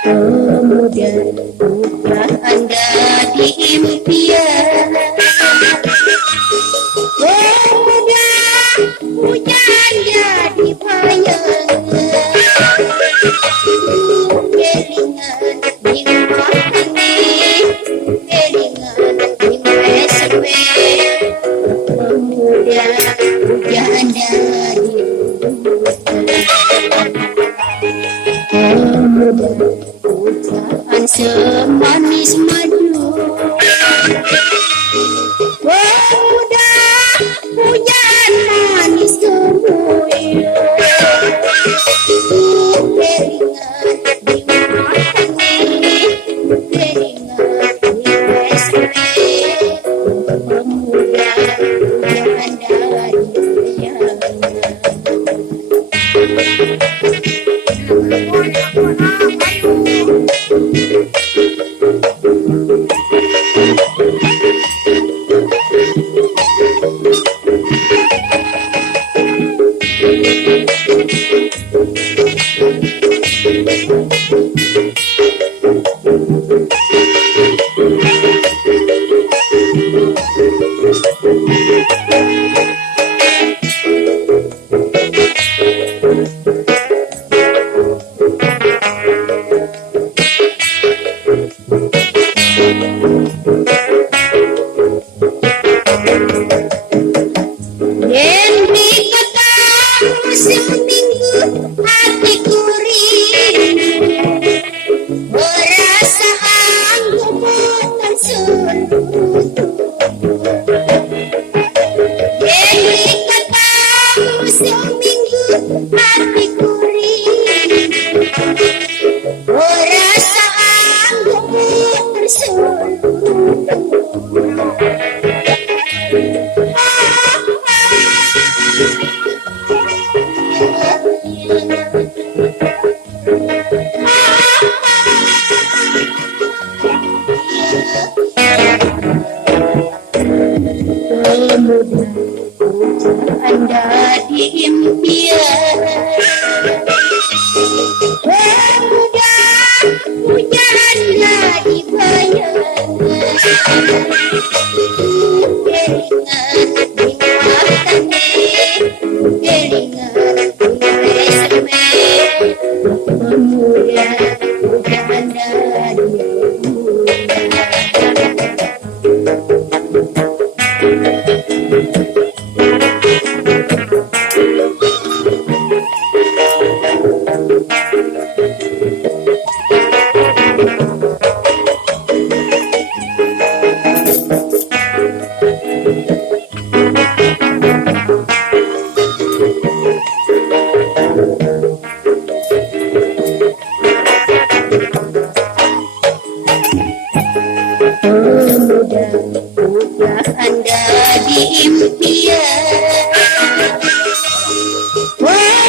Kemudian buka Anda di impian. Pemuda hujan jadi bayangan. Kelingan di matane, kelingan di mesme. Pemuda hujan jadi pemuda ucapan semanis madu. Pemuda hujan manis temui. Kelingan di matane, kelingan di mesme. Pemuda hujan dari Anda di impian. Pemuda hujan jadi bayangan. Kelingan di matane, kelingan di mesme. Pemuda hujan dari pemuda buka Anda di impian.